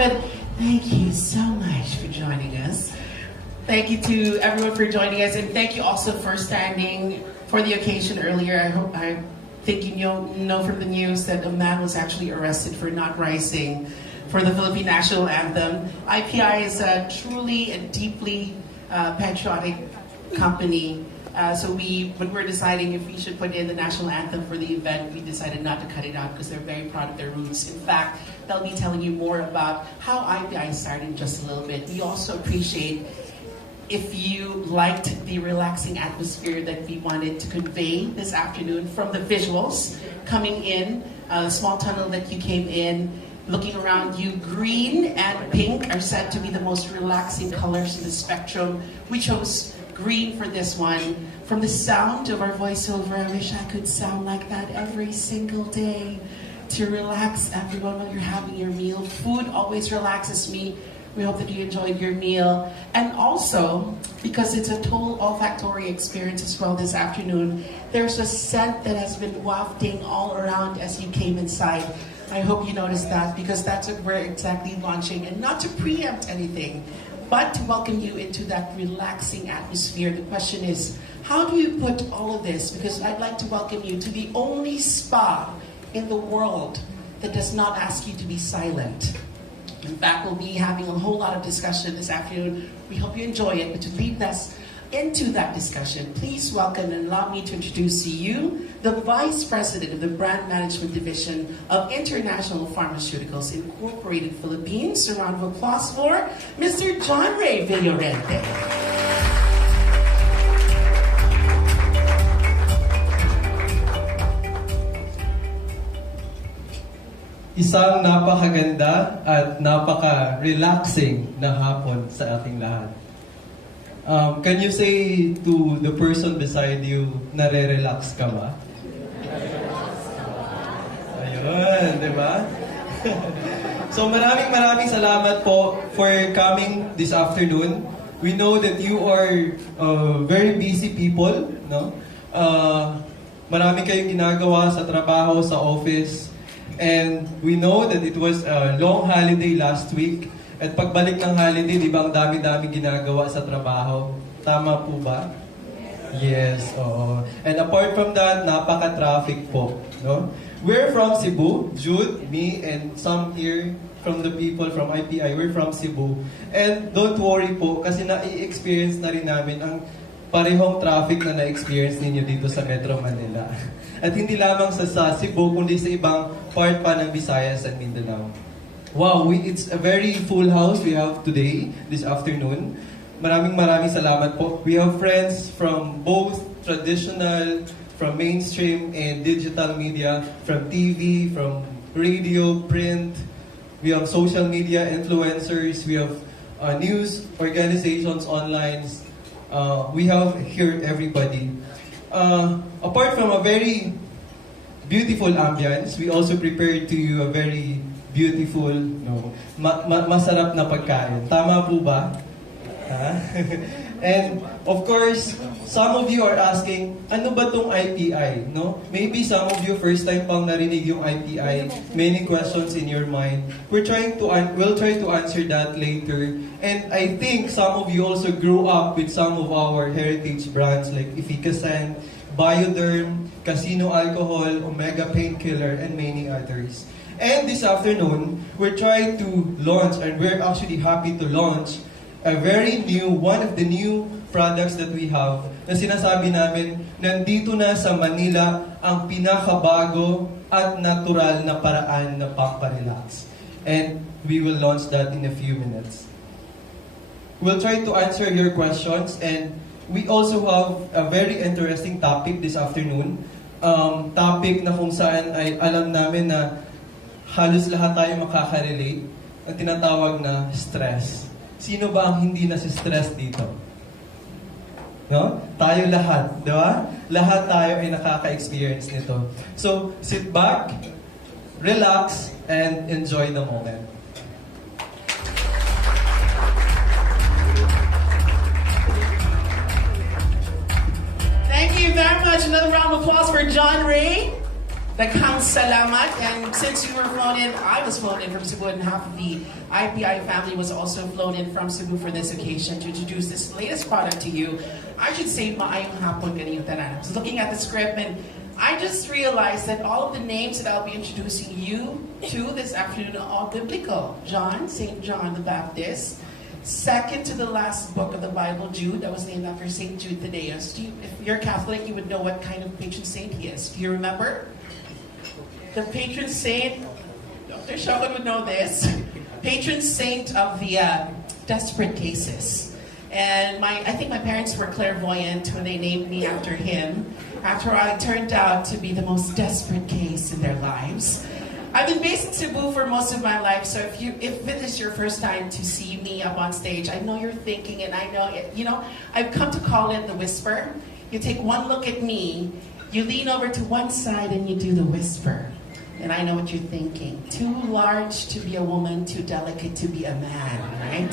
it. Thank you so much for joining us. Thank you to everyone for joining us, and thank you also for standing for the occasion earlier. I think you know from the news that a man was actually arrested for not rising for the Philippine National Anthem. IPI is a truly and deeply patriotic company. So when we're deciding if we should put in the national anthem for the event, we decided not to cut it out because they're very proud of their roots. In fact, they'll be telling you more about how IPI started in just a little bit. We also appreciate if you liked the relaxing atmosphere that we wanted to convey this afternoon from the visuals coming in, the small tunnel that you came in, looking around you. Green and pink are said to be the most relaxing colors in the spectrum. We chose green for this one. From the sound of our voiceover, I wish I could sound like that every single day to relax everyone while you're having your meal. Food always relaxes me. We hope that you enjoyed your meal. And also, because it's a total olfactory experience as well this afternoon, there's a scent that has been wafting all around as you came inside. I hope you noticed that, because that's what we're exactly launching. And not to preempt anything, but to welcome you into that relaxing atmosphere. The question is, how do you put all of this? Because I'd like to welcome you to the only spa in the world that does not ask you to be silent. In fact, we'll be having a whole lot of discussion this afternoon. We hope you enjoy it. But to lead us into that discussion, please welcome and allow me to introduce to you the Vice President of the Brand Management Division of International Pharmaceuticals Incorporated Philippines. A round of applause for Mr. John Ray Villorente. Isang napakaganda at napaka-relaxing na hapon sa ating lahat. Can you say to the person beside you, nare-relax ka ba? Ayun, di ba? So maraming salamat po for coming this afternoon. We know that you are very busy people, no? Marami kayong ginagawa sa trabaho, sa office. And we know that it was a long holiday last week. At pagbalik ng holiday, di ba ang dami-dami ginagawa sa trabaho? Tama po ba? Yes, oo. And apart from that, napaka-traffic po. No? We're from Cebu, Jude, me, and some here from the people from IPI. We're from Cebu. And don't worry po, kasi na-experience na rin namin ang parehong traffic na na-experience ninyo dito sa Metro Manila. At hindi lamang sa Cebu, kundi sa ibang part pa ng Visayas and Mindanao. Wow, it's a very full house we have today, this afternoon. Maraming salamat po. We have friends from both traditional, from mainstream and digital media, from TV, from radio, print. We have social media influencers. We have news organizations online. We have here everybody. Apart from a very beautiful ambience, we also prepared to you a very beautiful, masarap na pagkain. Tama po ba? And of course, some of you are asking, ano ba tong IPI? No? Maybe some of you first time pang narinig yung IPI, many questions in your mind. We'll try to answer that later. And I think some of you also grew up with some of our heritage brands like Efficascent, Bioderm, Casino Alcohol, Omega Painkiller, and many others. And this afternoon, we're trying to launch, and we're actually happy to launch, a very new, one of the new products that we have, na sinasabi namin, nandito na sa Manila ang pinakabago at natural na paraan na pamparelax. And we will launch that in a few minutes. We'll try to answer your questions, and we also have a very interesting topic this afternoon. Topic na kung saan ay alam namin na halos lahat tayo makaka-relate, ang tinatawag na stress. Sino ba ang hindi nasi-stress dito? No? Tayo lahat, di ba? Lahat tayo ay nakaka-experience nito. So, sit back, relax, and enjoy the moment. Thank you very much. Another round of applause for John Ray. Daghang salamat. And since you were flown in, I was flown in from Cebu, and half of the IPI family was also flown in from Cebu for this occasion to introduce this latest product to you. I should say maayong hapon kaniyong tanan. I was looking at the script and I just realized that all of the names that I'll be introducing you to this afternoon are all biblical. John, St. John the Baptist. Second to the last book of the Bible, Jude, that was named after St. Jude Thaddeus. If you're Catholic, you would know what kind of patron saint he is. Do you remember? The patron saint, Dr. Shogun would know this, patron saint of the desperate cases. And I think my parents were clairvoyant when they named me after him, after I turned out to be the most desperate case in their lives. I've been based in Cebu for most of my life, so if this is your first time to see me up on stage, I know you're thinking, and I know, I've come to call it the whisper. You take one look at me, you lean over to one side, and you do the whisper. And I know what you're thinking. Too large to be a woman, too delicate to be a man, right?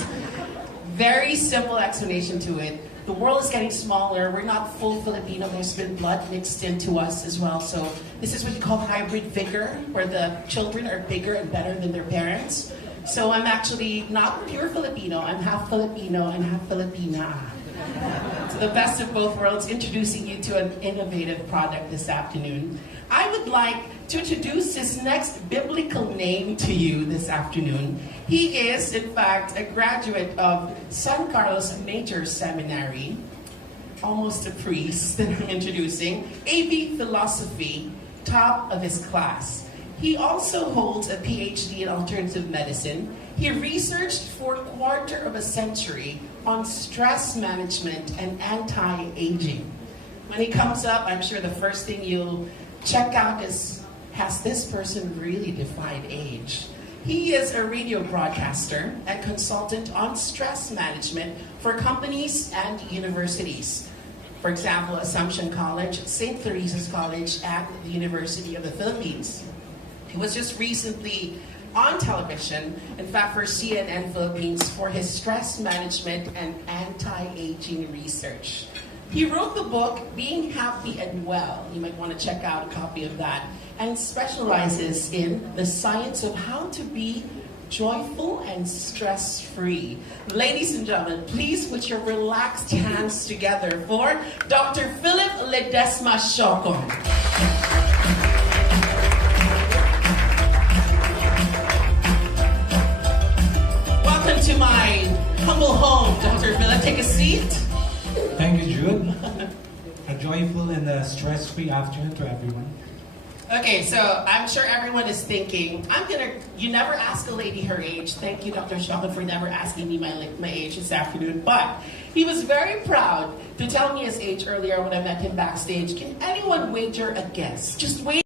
Very simple explanation to it. The world is getting smaller. We're not full Filipino. There's been blood mixed into us as well. So this is what you call hybrid vigor, where the children are bigger and better than their parents. So I'm actually not pure Filipino. I'm half Filipino and half Filipina. So the best of both worlds, introducing you to an innovative product this afternoon. I would like to introduce this next biblical name to you this afternoon. He is, in fact, a graduate of San Carlos Major Seminary, almost a priest that I'm introducing, AB Philosophy, top of his class. He also holds a PhD in alternative medicine. He researched for a quarter of a century on stress management and anti-aging. When he comes up, I'm sure the first thing you'll check out is, has this person really defied age? He is a radio broadcaster and consultant on stress management for companies and universities. For example, Assumption College, St. Teresa's College, and the University of the Philippines. He was just recently on television, in fact for CNN Philippines, for his stress management and anti-aging research. He wrote the book, Being Happy and Well. You might want to check out a copy of that. And specializes in the science of how to be joyful and stress-free. Ladies and gentlemen, please put your relaxed hands together for Dr. Philip Ledesma Shogun. Welcome to my humble home, Dr. Philip. Take a seat. Thank you, Jude. A joyful and stress-free afternoon to everyone. Okay, so I'm sure everyone is thinking, you never ask a lady her age. Thank you, Dr. Shogun, for never asking me my age this afternoon. But he was very proud to tell me his age earlier when I met him backstage. Can anyone wager a guess? Just wait.